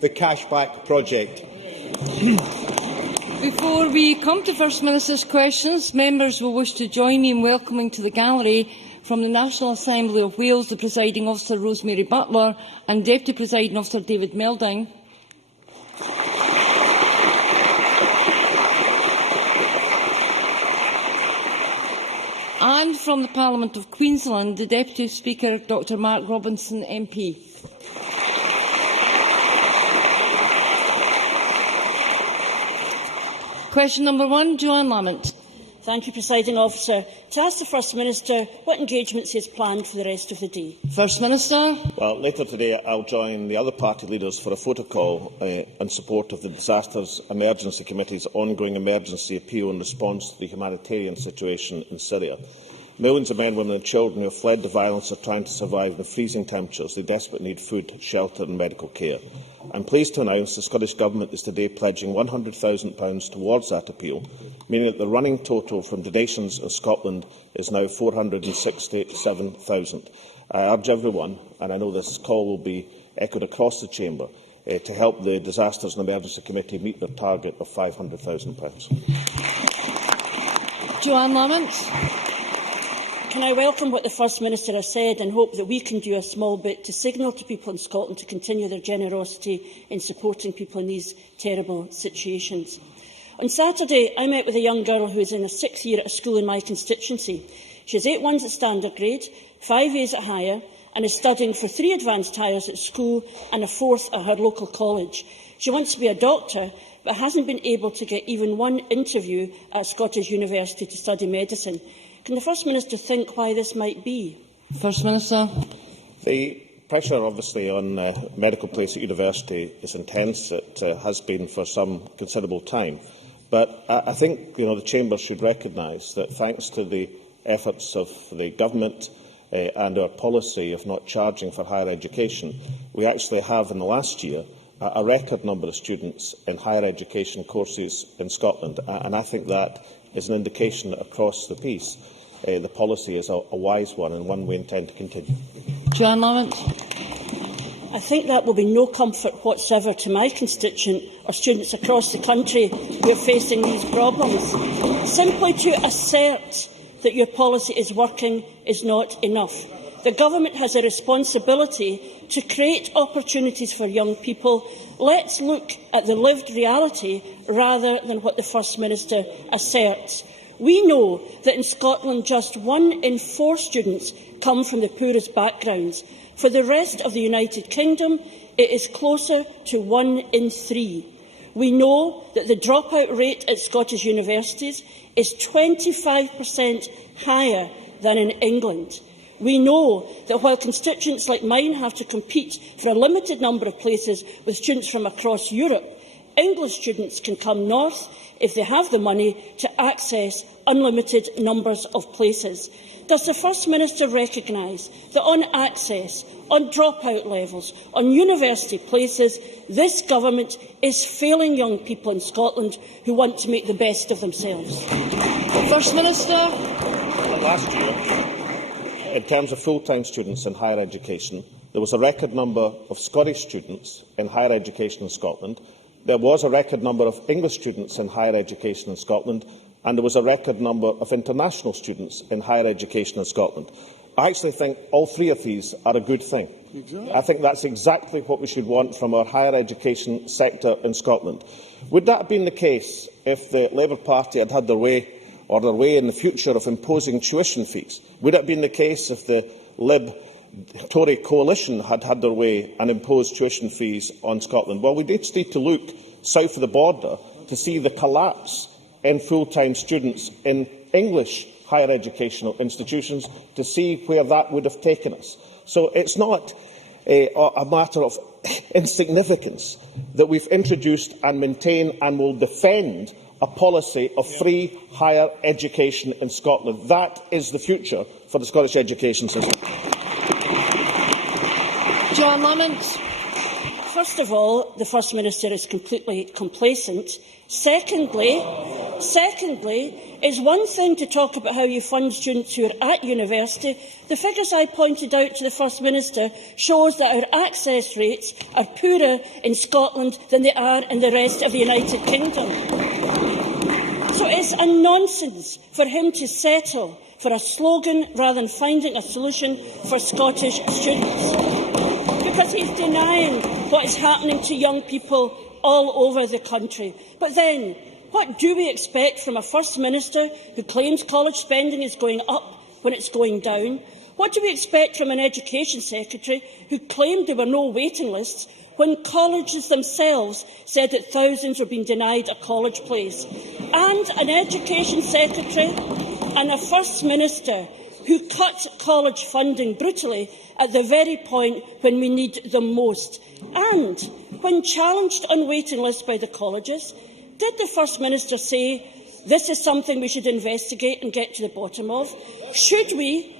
the cashback project. Before we come to First Minister's questions, members will wish to join me in welcoming to the gallery from the National Assembly of Wales the Presiding Officer Rosemary Butler and Deputy Presiding Officer David Melding. And from the Parliament of Queensland, the Deputy Speaker Dr Mark Robinson MP. Question number 1, Joanne Lamont. Thank you, Presiding Officer. To ask the First Minister what engagements he has planned for the rest of the day. First Minister. Well, later today I'll join the other party leaders for a photo call in support of the Disasters Emergency Committee's ongoing emergency appeal in response to the humanitarian situation in Syria. Millions of men, women and children who have fled the violence are trying to survive in the freezing temperatures. They desperately need food, shelter and medical care. I am pleased to announce the Scottish Government is today pledging £100,000 towards that appeal, meaning that the running total from donations in Scotland is now £467,000. I urge everyone, and I know this call will be echoed across the Chamber, to help the Disasters and Emergency Committee meet their target of £500,000. Joanne Lamont. Can I welcome what the First Minister has said and hope that we can do a small bit to signal to people in Scotland to continue their generosity in supporting people in these terrible situations. On Saturday, I met with a young girl who is in her 6th year at a school in my constituency. She has 8 ones at standard grade, 5 A's at higher, and is studying for 3 advanced hires at school and a 4th at her local college. She wants to be a doctor, but hasn't been able to get even one interview at a Scottish university to study medicine. Can the First Minister think why this might be? First Minister. The pressure, obviously, on medical place at university is intense. It has been for some considerable time. But I think the Chamber should recognise that, thanks to the efforts of the Government and our policy of not charging for higher education, we actually have, in the last year, a record number of students in higher education courses in Scotland. And I think that is an indication that across the piece the policy is a wise one and one we intend to continue. Joanne Lamont. I think that will be no comfort whatsoever to my constituent or students across the country who are facing these problems. Simply to assert that your policy is working is not enough. The Government has a responsibility to create opportunities for young people. Let's look at the lived reality rather than what the First Minister asserts. We know that in Scotland just 1 in 4 students come from the poorest backgrounds. For the rest of the United Kingdom, it is closer to 1 in 3. We know that the dropout rate at Scottish universities is 25% higher than in England. We know that while constituents like mine have to compete for a limited number of places with students from across Europe, English students can come north if they have the money to access unlimited numbers of places. Does the First Minister recognise that on access, on dropout levels, on university places, this Government is failing young people in Scotland who want to make the best of themselves? First Minister. Last year, in terms of full-time students in higher education, there was a record number of Scottish students in higher education in Scotland. There was a record number of English students in higher education in Scotland, and there was a record number of international students in higher education in Scotland. I actually think all 3 of these are a good thing. Exactly. I think that's exactly what we should want from our higher education sector in Scotland. Would that have been the case if the Labour Party had had their way in the future of imposing tuition fees? Would it have been the case if the Lib Tory coalition had had their way and imposed tuition fees on Scotland? Well, we just need to look south of the border to see the collapse in full-time students in English higher educational institutions to see where that would have taken us. So it's not a matter of insignificance that we've introduced and maintain and will defend a policy of free higher education in Scotland. That is the future for the Scottish education system. Joanne Lamont. First of all, the First Minister is completely complacent. Secondly, it's one thing to talk about how you fund students who are at university. The figures I pointed out to the First Minister shows that our access rates are poorer in Scotland than they are in the rest of the United Kingdom. So it's a nonsense for him to settle for a slogan rather than finding a solution for Scottish students, because he's denying what is happening to young people all over the country. But then, what do we expect from a First Minister who claims college spending is going up when it's going down? What do we expect from an Education Secretary who claimed there were no waiting lists when colleges themselves said that thousands were being denied a college place? And an Education Secretary and a First Minister who cut college funding brutally at the very point when we need them most. And when challenged on waiting lists by the colleges, did the First Minister say this is something we should investigate and get to the bottom of? Should we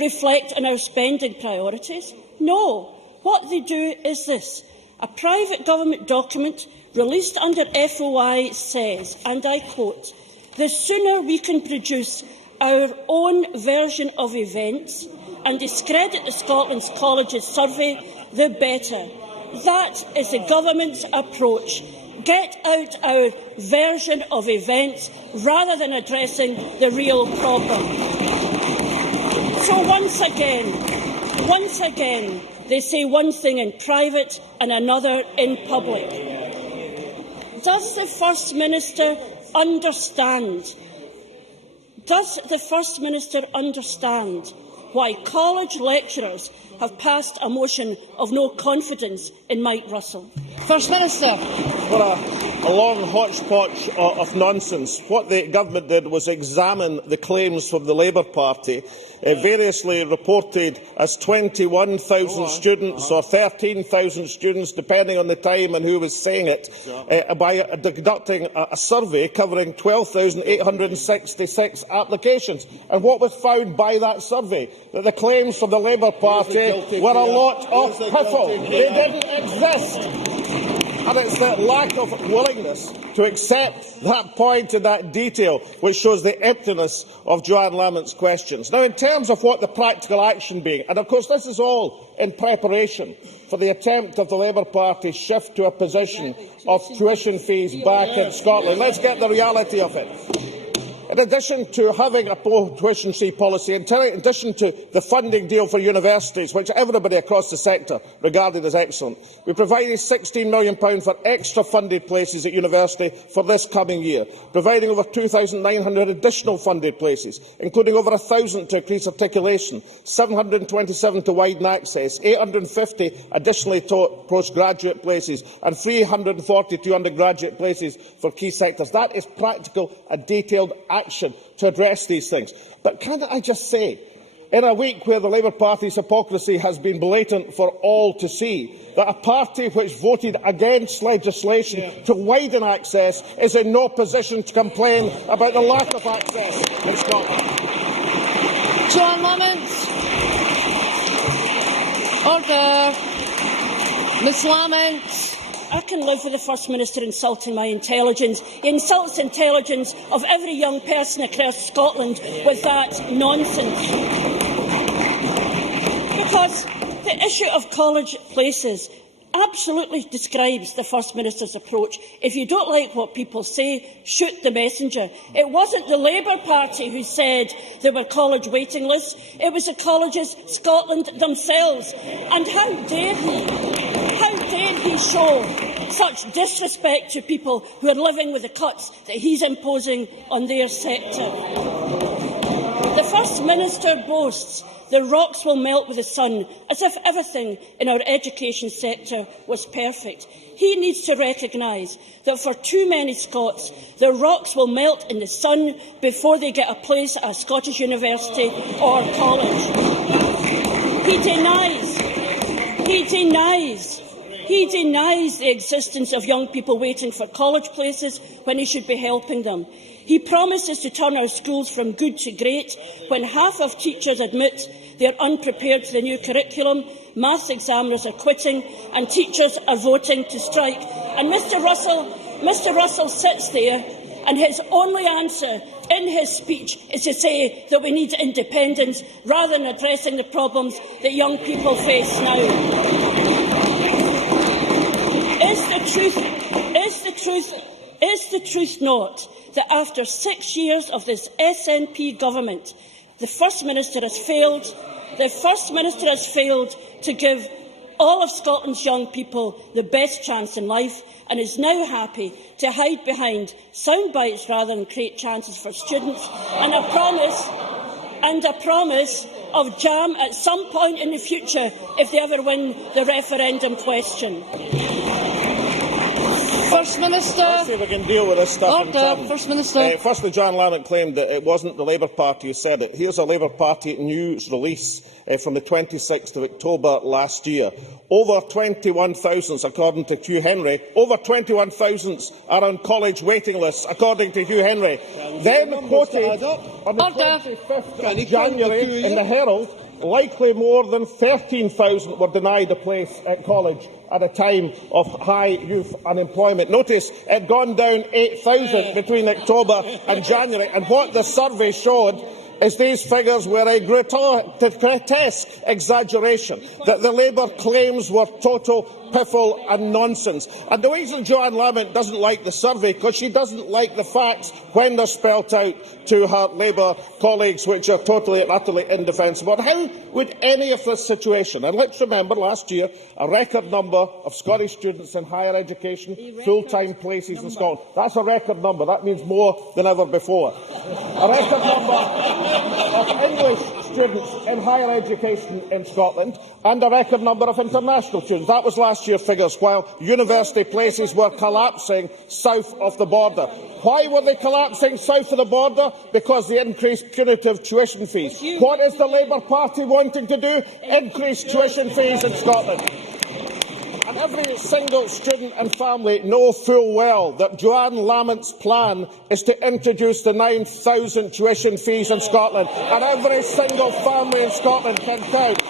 reflect on our spending priorities? No. What they do is this. A private government document released under FOI says, and I quote, "The sooner we can produce our own version of events and discredit the Scotland's Colleges survey, the better." That is the government's approach. Get out our version of events rather than addressing the real problem. So once again, they say one thing in private and another in public. Does the First Minister understand? Does the First Minister understand why college lecturers have passed a motion of no confidence in Mike Russell? First Minister. For a long hodgepodge of nonsense, what the government did was examine the claims from the Labour Party, variously reported as 21,000 students or 13,000 students, depending on the time and who was saying it, by conducting a survey covering 12,866 applications. And what was found by that survey? That the claims from the Labour Party were a lot of piffle. They didn't exist. And it's that lack of willingness to accept that point and that detail which shows the emptiness of Joanne Lamont's questions. Now, in terms of what the practical action being, and of course this is all in preparation for the attempt of the Labour Party shift to a position of tuition fees back in Scotland. Let's get the reality of it. In addition to having a tuition fee policy, in addition to the funding deal for universities, which everybody across the sector regarded as excellent, we provided £16 million for extra funded places at university for this coming year, providing over 2,900 additional funded places, including over 1,000 to increase articulation, 727 to widen access, 850 additionally to postgraduate places, and 342 undergraduate places for key sectors. That is practical and detailed action to address these things. But can I just say, in a week where the Labour Party's hypocrisy has been blatant for all to see, that a party which voted against legislation to widen access is in no position to complain about the lack of access in Scotland. Joanne Lamont. Order. Ms Lamont. I can live with the First Minister insulting my intelligence. He insults the intelligence of every young person across Scotland with that nonsense. Because the issue of college places absolutely describes the First Minister's approach. If you don't like what people say, shoot the messenger. It wasn't the Labour Party who said there were college waiting lists. It was the colleges Scotland themselves. And how dare he show such disrespect to people who are living with the cuts that he's imposing on their sector? The First Minister boasts the rocks will melt with the sun, as if everything in our education sector was perfect. He needs to recognise that for too many Scots, the rocks will melt in the sun before they get a place at a Scottish university or college. He denies He denies the existence of young people waiting for college places when he should be helping them. He promises to turn our schools from good to great when half of teachers admit they are unprepared for the new curriculum, maths examiners are quitting and teachers are voting to strike. And Mr Russell sits there and his only answer in his speech is to say that we need independence rather than addressing the problems that young people face now. Is the truth not that after 6 years of this SNP government, the First Minister has failed to give all of Scotland's young people the best chance in life and is now happy to hide behind sound bites rather than create chances for students and a promise of jam at some point in the future if they ever win the referendum question? First Minister. Let's see if we can deal with this stuff. Order. First Minister. Firstly, John Lamont claimed that it wasn't the Labour Party who said it. Here's a Labour Party news release from the 26th of October last year. Over 21,000, according to Hugh Henry, over 21,000 are on college waiting lists, according to Hugh Henry. Then quoted on the 25th of January in the Herald, likely more than 13,000 were denied a place at college at a time of high youth unemployment. Notice it had gone down 8,000 between October and January, and what the survey showed is these figures were a grotesque exaggeration, that the Labour claims were total piffle and nonsense. And the reason Joanne Lamont doesn't like the survey, because she doesn't like the facts when they're spelt out to her Labour colleagues, which are totally and utterly indefensible. How would any of this situation, and let's remember last year a record number of Scottish students in higher education, full-time places in Scotland. That's a record number. That means more than ever before. A record number of English students in higher education in Scotland and a record number of international students. That was last year's figures, while university places were collapsing south of the border. Why were they collapsing south of the border? Because they increased punitive tuition fees. What is the Labour Party wanting to do? Increase tuition fees in Scotland. And every single student and family know full well that Joanne Lamont's plan is to introduce the 9,000 tuition fees in Scotland, and every single family in Scotland can count.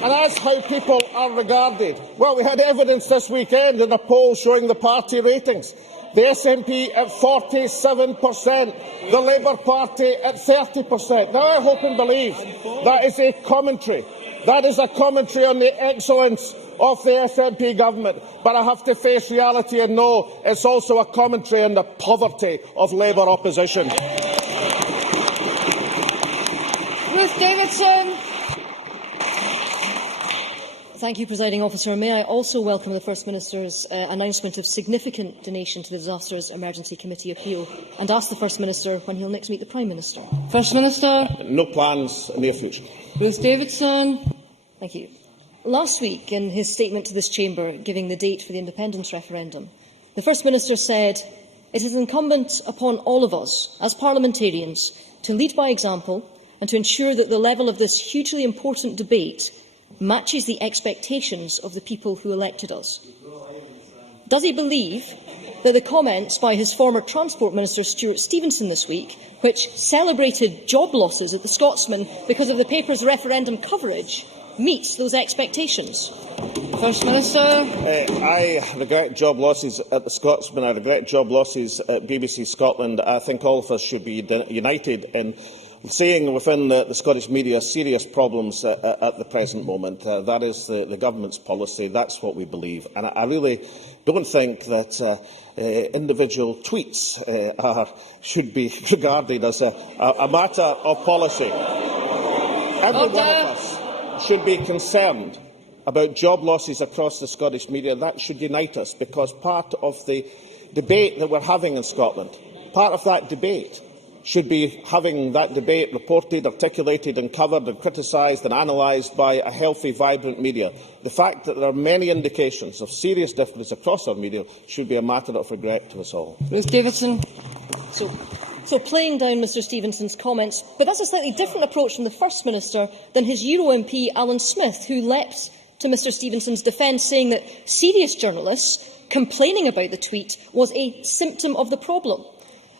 And that's how people are regarded. Well, we had evidence this weekend in a poll showing the party ratings. The SNP at 47%, the Labour Party at 30%. Now, I hope and believe that is a commentary. That is a commentary on the excellence of the SNP government, but I have to face reality and know it's also a commentary on the poverty of Labour opposition. Ruth Davidson. Thank you, Presiding Officer. May I also welcome the First Minister's announcement of significant donation to the Disasters Emergency Committee appeal and ask the First Minister when he will next meet the Prime Minister. First Minister. No plans in the near future. Ruth Davidson. Thank you. Last week, in his statement to this chamber giving the date for the independence referendum, the First Minister said, "It is incumbent upon all of us, as parliamentarians, to lead by example and to ensure that the level of this hugely important debate matches the expectations of the people who elected us." Does he believe that the comments by his former Transport Minister Stuart Stevenson this week, which celebrated job losses at the Scotsman because of the paper's referendum coverage, meets those expectations? First Minister. I regret job losses at the Scotsman. I regret job losses at BBC Scotland. I think all of us should be united in seeing within the Scottish media serious problems at the present moment. That is the government's policy. That's what we believe. And I really don't think that individual tweets should be regarded as a matter of policy. Every one of us should be concerned about job losses across the Scottish media. That should unite us, because part of the debate that we're having in Scotland, part of that debate should be having that debate reported, articulated and covered and criticised and analysed by a healthy, vibrant media. The fact that there are many indications of serious difference across our media should be a matter of regret to us all. Ruth Davidson. So playing down Mr Stevenson's comments, but that's a slightly different approach from the First Minister than his Euro MP Alan Smith, who leapt to Mr Stevenson's defence, saying that serious journalists complaining about the tweet was a symptom of the problem.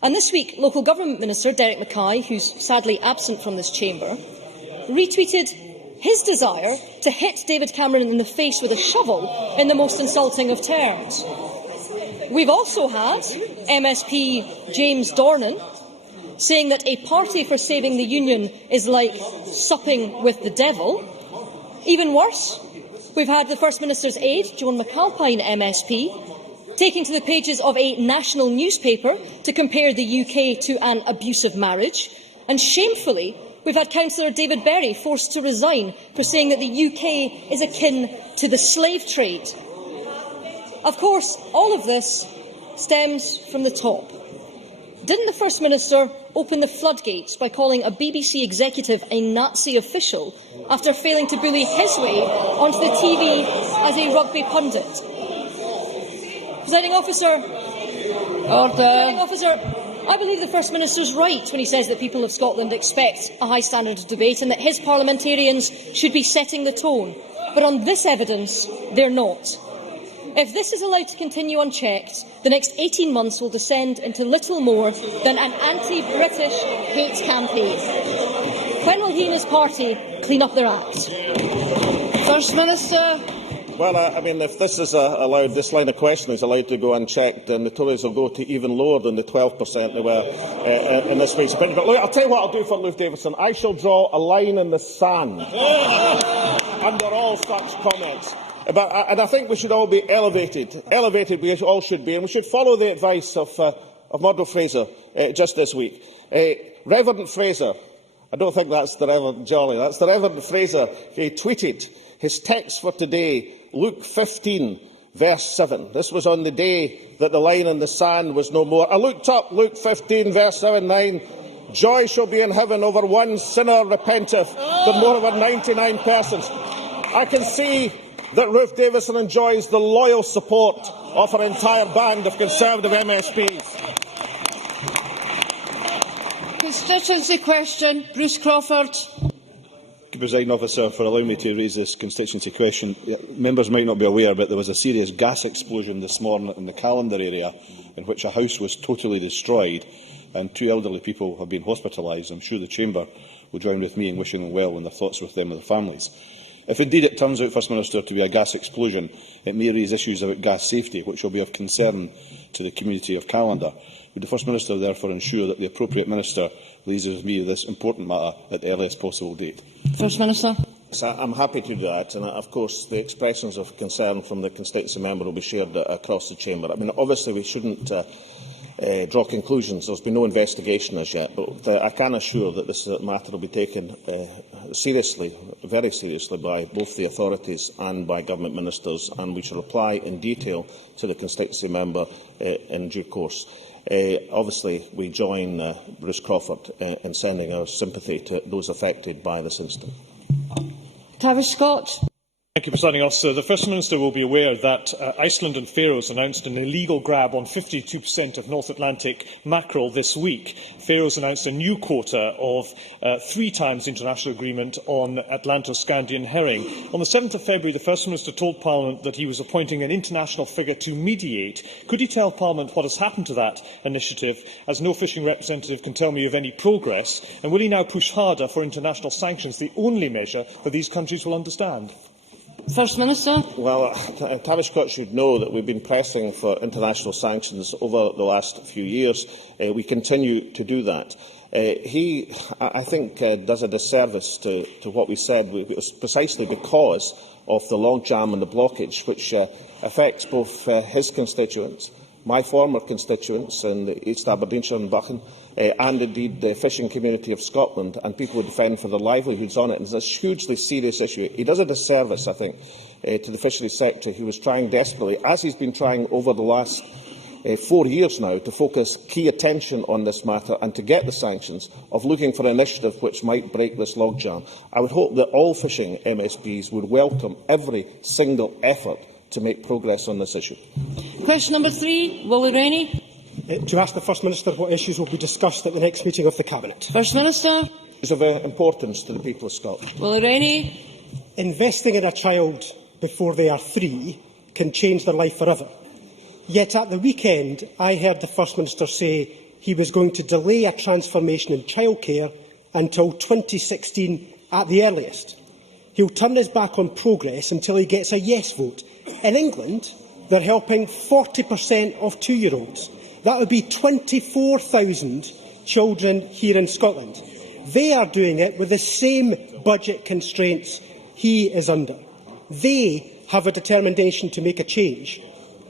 And this week, Local Government Minister Derek Mackay, who's sadly absent from this chamber, retweeted his desire to hit David Cameron in the face with a shovel in the most insulting of terms. We've also had MSP James Dornan saying that a party for saving the Union is like supping with the devil. Even worse, we've had the First Minister's aide, Joan McAlpine MSP, taking to the pages of a national newspaper to compare the UK to an abusive marriage. And shamefully, we've had Councillor David Berry forced to resign for saying that the UK is akin to the slave trade. Of course, all of this stems from the top. Didn't the First Minister open the floodgates by calling a BBC executive a Nazi official after failing to bully his way onto the TV as a rugby pundit? Presiding Officer, I believe the First Minister is right when he says that people of Scotland expect a high standard of debate and that his parliamentarians should be setting the tone. But on this evidence, they're not. If this is allowed to continue unchecked, the next 18 months will descend into little more than an anti-British hate campaign. When will he and his party clean up their act? First Minister. Well, I mean, if this is allowed, this line of questioning is allowed to go unchecked, then the Tories will go to even lower than the 12% they were in this week's opinion. But look, I'll tell you what I'll do for Ruth Davidson. I shall draw a line in the sand under all such comments. And I think we should all be elevated. Elevated we all should be, and we should follow the advice of Murdo Fraser just this week. Reverend Fraser, I don't think that's the Reverend Jolly, that's the Reverend Fraser, he tweeted his text for today, Luke 15, verse 7. This was on the day that the line in the sand was no more. I looked up Luke 15, verse 7, 9. Joy shall be in heaven over one sinner repenteth than more over 99 persons. I can see that Ruth Davidson enjoys the loyal support of her entire band of Conservative MSPs. Constituency question, Bruce Crawford. Thank you, Presiding Officer, for allowing me to raise this constituency question. Members might not be aware, but there was a serious gas explosion this morning in the Callander area, in which a house was totally destroyed and 2 elderly people have been hospitalised. I'm sure the Chamber will join with me in wishing them well and their thoughts with them and their families. If indeed it turns out, First Minister, to be a gas explosion, it may raise issues about gas safety, which will be of concern to the community of Callander. Would the First Minister therefore ensure that the appropriate Minister liaises with me this important matter at the earliest possible date? First Minister. I'm happy to do that, and of course the expressions of concern from the constituency member will be shared across the Chamber. I mean, obviously we shouldn't draw conclusions. There's been no investigation as yet, but I can assure that this matter will be taken seriously, very seriously, by both the authorities and by government ministers, and we shall reply in detail to the constituency member in due course. Obviously, we join Bruce Crawford in sending our sympathy to those affected by this incident. Tavish Scott. Thank you, Presiding Officer. The First Minister will be aware that Iceland and Faroes announced an illegal grab on 52% of North Atlantic mackerel this week. Faroes announced a new quota of 3 times the international agreement on Atlanto-Scandian herring. On the 7th of February, the First Minister told Parliament that he was appointing an international figure to mediate. Could he tell Parliament what has happened to that initiative, as no fishing representative can tell me of any progress? And will he now push harder for international sanctions, the only measure that these countries will understand? First Minister. Well, Tavish Scott should know that we've been pressing for international sanctions over the last few years. We continue to do that. He, I think, does a disservice to what we said. It was precisely because of the logjam and the blockage, which affects both his constituents, my former constituents in the East Aberdeenshire and Buchan, and indeed the fishing community of Scotland, and people who defend for their livelihoods on it. And it's a hugely serious issue. He does a disservice, I think, to the fisheries sector. He was trying desperately, as he's been trying over the last 4 years now, to focus key attention on this matter and to get the sanctions, of looking for an initiative which might break this logjam. I would hope that all fishing MSPs would welcome every single effort to make progress on this issue. Question number 3, Willie Rennie. To ask the First Minister what issues will be discussed at the next meeting of the Cabinet. First Minister. It is of importance to the people of Scotland. Willie Rennie. Investing in a child before they are 3 can change their life forever. Yet at the weekend, I heard the First Minister say he was going to delay a transformation in childcare until 2016 at the earliest. He'll turn his back on progress until he gets a yes vote. In England, they're helping 40% of 2-year-olds. That would be 24,000 children here in Scotland. They are doing it with the same budget constraints he is under. They have a determination to make a change.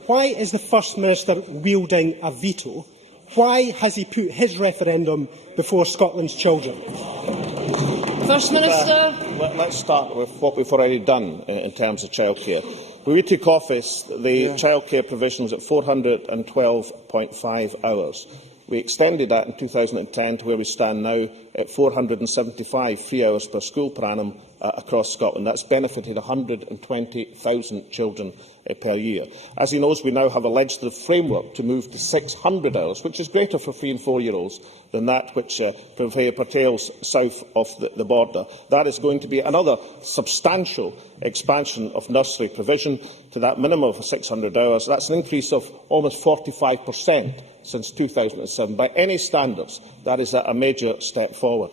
Why is the First Minister wielding a veto? Why has he put his referendum before Scotland's children? First Minister. Let's start with what we've already done in terms of childcare. When we took office, the childcare provision was at 412.5 hours. We extended that in 2010 to where we stand now at 475 free hours per school per annum across Scotland. That's benefited 120,000 children per year. As he knows, we now have a legislative framework to move to 600 hours, which is greater for 3- and 4-year-olds than that which pertains south of the border. That is going to be another substantial expansion of nursery provision to that minimum of 600 hours. That's an increase of almost 45% since 2007. By any standards, that is a major step forward.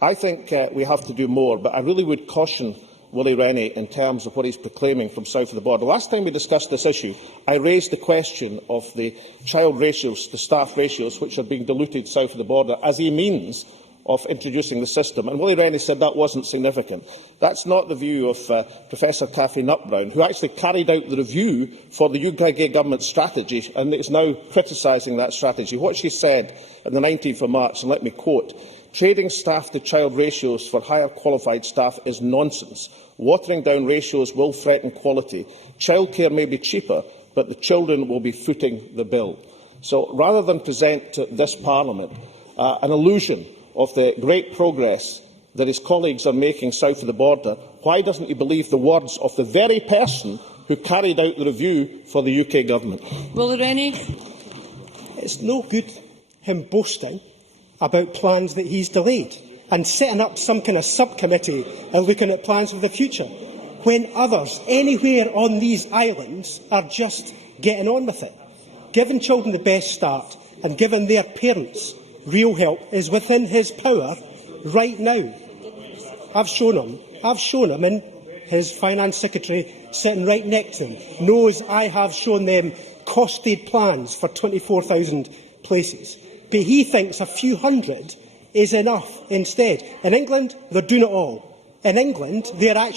I think we have to do more, but I really would caution Willie Rennie in terms of what he's proclaiming from south of the border. Last time we discussed this issue, I raised the question of the child ratios, the staff ratios, which are being diluted south of the border as a means of introducing the system. And Willie Rennie said that wasn't significant. That's not the view of Professor Cathy Nuttbrown, who actually carried out the review for the UK government's strategy and is now criticising that strategy. What she said on the 19th of March, and let me quote, "Trading staff to child ratios for higher qualified staff is nonsense. Watering down ratios will threaten quality. Childcare may be cheaper, but the children will be footing the bill." So rather than present to this Parliament an illusion of the great progress that his colleagues are making south of the border, why doesn't he believe the words of the very person who carried out the review for the UK government? Willie Rennie. It's no good him boasting about plans that he's delayed and setting up some kind of subcommittee and looking at plans for the future, when others anywhere on these islands are just getting on with it. Giving children the best start and giving their parents real help is within his power right now. I've shown him, and his Finance Secretary sitting right next to him knows I have shown them costed plans for 24,000 places. But he thinks a few hundred is enough instead. In England, they're doing it all. In England, they are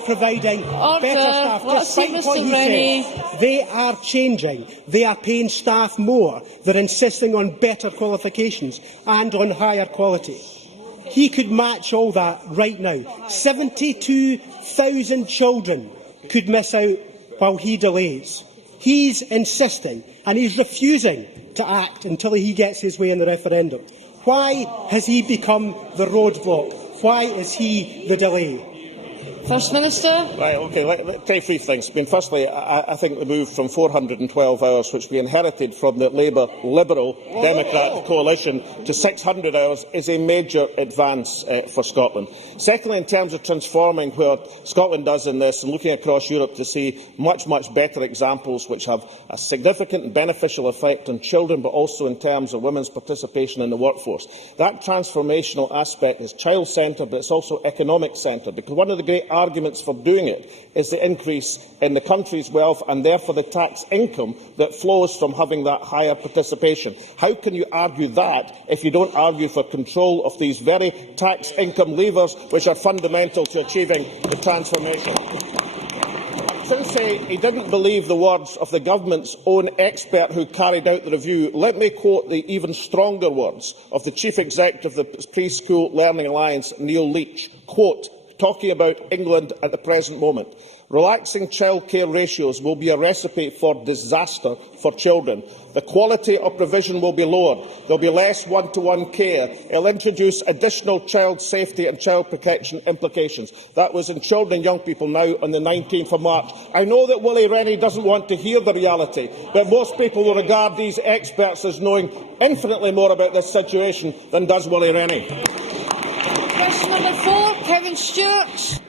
providing better staff. Despite what he says, they are changing. They are paying staff more. They're insisting on better qualifications and on higher quality. He could match all that right now. 72,000 children could miss out while he delays. He's insisting, and he's refusing to act until he gets his way in the referendum. Why has he become the roadblock? Why is he the delay? First Minister. Right, okay, let's take 3 things. Firstly, I think the move from 412 hours, which we inherited from the Labour Liberal Democrat coalition, to 600 hours is a major advance for Scotland. Secondly, in terms of transforming where Scotland does in this and looking across Europe to see much, much better examples which have a significant and beneficial effect on children, but also in terms of women's participation in the workforce. That transformational aspect is child-centred, but it's also economic-centred, because one of the great arguments for doing it is the increase in the country's wealth and therefore the tax income that flows from having that higher participation. How can you argue that if you don't argue for control of these very tax income levers which are fundamental to achieving the transformation? Since he didn't believe the words of the government's own expert who carried out the review, let me quote the even stronger words of the Chief Executive of the Preschool Learning Alliance, Neil Leach, quote, talking about England at the present moment. "Relaxing childcare ratios will be a recipe for disaster for children. The quality of provision will be lowered. There will be less one-to-one care. It will introduce additional child safety and child protection implications." That was in Children and Young People Now on the 19th of March. I know that Willie Rennie doesn't want to hear the reality, but most people will regard these experts as knowing infinitely more about this situation than does Willie Rennie. Question number 4, Kevin Stewart.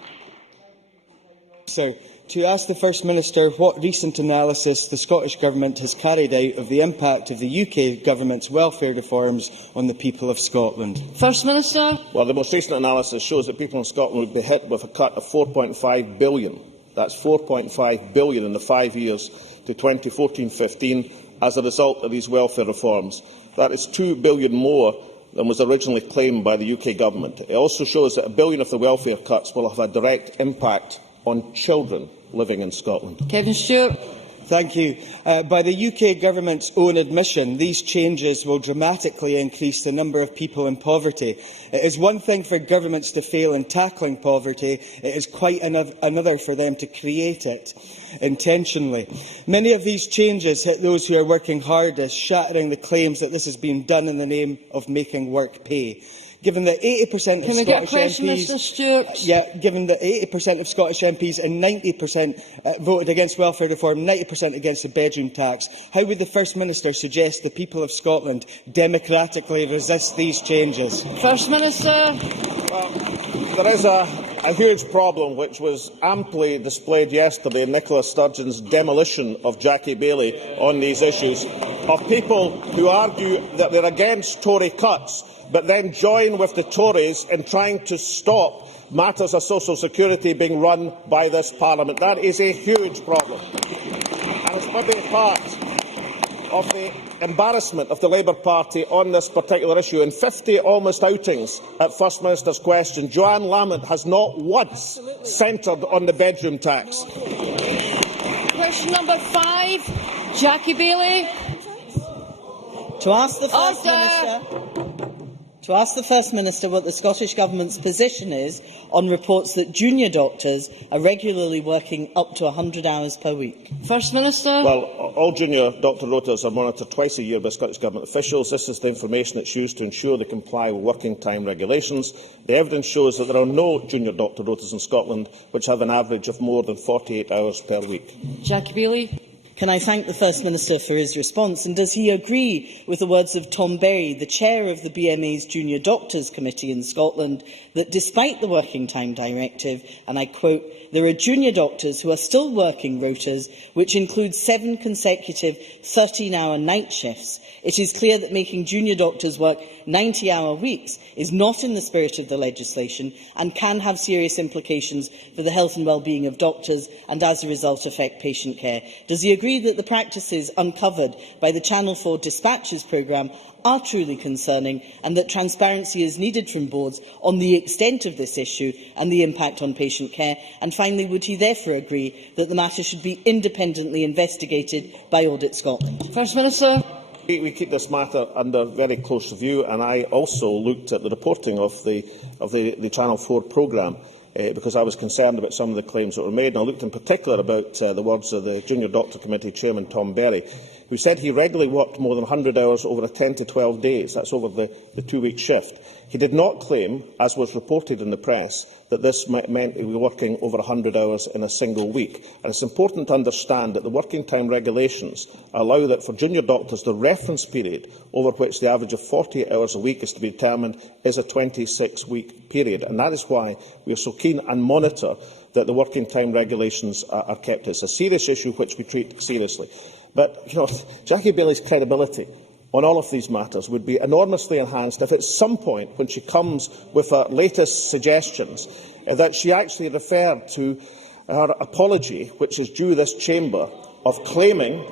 Minister to ask the First Minister what recent analysis the Scottish Government has carried out of the impact of the UK Government's welfare reforms on the people of Scotland. First Minister. Well, the most recent analysis shows that people in Scotland would be hit with a cut of £4.5 billion. That's £4.5 billion in the 5 years to 2014-15 as a result of these welfare reforms. That is £2 billion more than was originally claimed by the UK Government. It also shows that £1 billion of the welfare cuts will have a direct impact on children living in Scotland. Kevin Stewart. Thank you. By the UK Government's own admission, these changes will dramatically increase the number of people in poverty. It is one thing for governments to fail in tackling poverty. It is quite another for them to create it intentionally. Many of these changes hit those who are working hardest, shattering the claims that this has been done in the name of making work pay. Given that 80% of Scottish MPs, given that 80% of Scottish MPs and 90% voted against welfare reform, 90% against the bedroom tax, how would the First Minister suggest the people of Scotland democratically resist these changes? First Minister. Well, there is a huge problem which was amply displayed yesterday in Nicola Sturgeon's demolition of Jackie Baillie on these issues, of people who argue that they're against Tory cuts, but then join with the Tories in trying to stop matters of social security being run by this Parliament. That is a huge problem. And it's maybe part of the embarrassment of the Labour Party on this particular issue. In 50 almost outings at First Minister's question, Joanne Lamont has not once centred on the bedroom tax. Question number 5, Jackie Baillie. To ask the First Minister what the Scottish Government's position is on reports that junior doctors are regularly working up to 100 hours per week. First Minister. Well, all junior doctor rotas are monitored twice a year by Scottish Government officials. This is the information that's used to ensure they comply with working time regulations. The evidence shows that there are no junior doctor rotas in Scotland which have an average of more than 48 hours per week. Jackie Baillie. Can I thank the First Minister for his response? And does he agree with the words of Tom Berry, the chair of the BMA's Junior Doctors Committee in Scotland, that despite the Working Time Directive, and I quote, there are junior doctors who are still working rotas, which include 7 consecutive 13-hour night shifts? It is clear that making junior doctors work 90-hour weeks is not in the spirit of the legislation and can have serious implications for the health and well-being of doctors and, as a result, affect patient care. Does he agree that the practices uncovered by the Channel 4 Dispatches programme are truly concerning and that transparency is needed from boards on the extent of this issue and the impact on patient care? And finally, would he therefore agree that the matter should be independently investigated by Audit Scotland? First Minister. We keep this matter under very close review, and I also looked at the reporting of the Channel 4 programme because I was concerned about some of the claims that were made. And I looked in particular about the words of the Junior Doctor Committee Chairman Tom Berry, who said he regularly worked more than 100 hours over 10 to 12 days. That's over the 2-week shift. He did not claim, as was reported in the press, that this meant he was working over 100 hours in a single week. And it's important to understand that the working time regulations allow that for junior doctors the reference period over which the average of 40 hours a week is to be determined is a 26-week period. And that is why we are so keen and monitor that the working time regulations are kept. It's a serious issue which we treat seriously. But, Jackie Baillie's credibility on all of these matters would be enormously enhanced if at some point, when she comes with her latest suggestions, that she actually referred to her apology, which is due this chamber, of claiming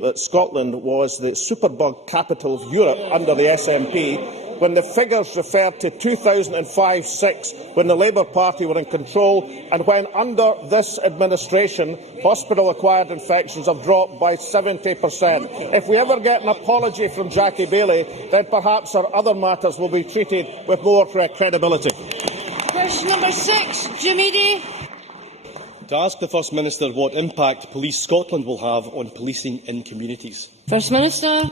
that Scotland was the superbug capital of Europe under the SNP, when the figures referred to 2005-06, when the Labour Party were in control, and when, under this administration, hospital-acquired infections have dropped by 70%. If we ever get an apology from Jackie Baillie, then perhaps our other matters will be treated with more credibility. Question number 6, Jim Eadie. To ask the First Minister what impact Police Scotland will have on policing in communities. First Minister.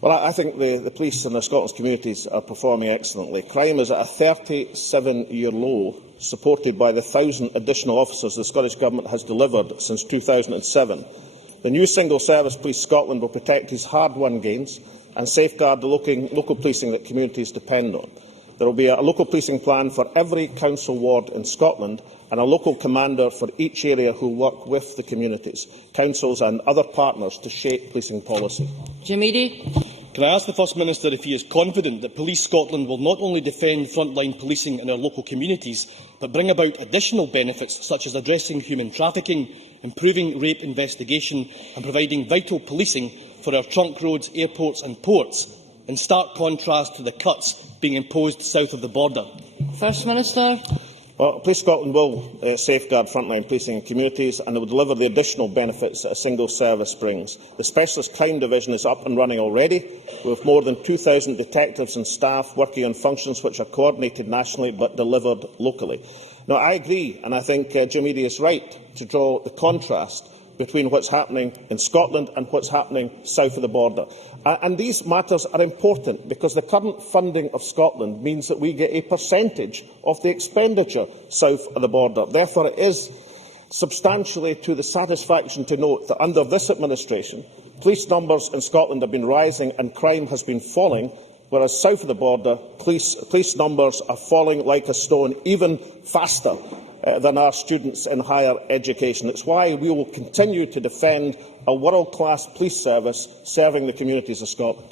Well, I think the police in the Scotland's communities are performing excellently. Crime is at a 37-year low, supported by the 1,000 additional officers the Scottish Government has delivered since 2007. The new Single Service Police Scotland will protect his hard-won gains and safeguard the local policing that communities depend on. There will be a local policing plan for every council ward in Scotland and a local commander for each area who work with the communities, councils and other partners to shape policing policy. Jim Eadie. Can I ask the First Minister if he is confident that Police Scotland will not only defend frontline policing in our local communities, but bring about additional benefits such as addressing human trafficking, improving rape investigation and providing vital policing for our trunk roads, airports and ports, in stark contrast to the cuts being imposed south of the border? First Minister. Well, Police Scotland will safeguard frontline policing in communities, and it will deliver the additional benefits that a single service brings. The Specialist Crime Division is up and running already, with more than 2,000 detectives and staff working on functions which are coordinated nationally but delivered locally. Now, I agree, and I think Jim Eadie is right to draw the contrast between what's happening in Scotland and what's happening south of the border. And these matters are important because the current funding of Scotland means that we get a percentage of the expenditure south of the border. Therefore, it is substantially to the satisfaction to note that under this administration, police numbers in Scotland have been rising and crime has been falling, whereas south of the border, police numbers are falling like a stone, even faster than our students in higher education. It's why we will continue to defend a world-class police service serving the communities of Scotland.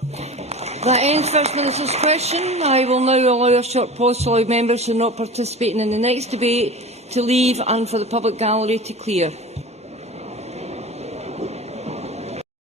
That ends First Minister's question. I will now allow a short pause to allow members who are not participating in the next debate to leave and for the public gallery to clear.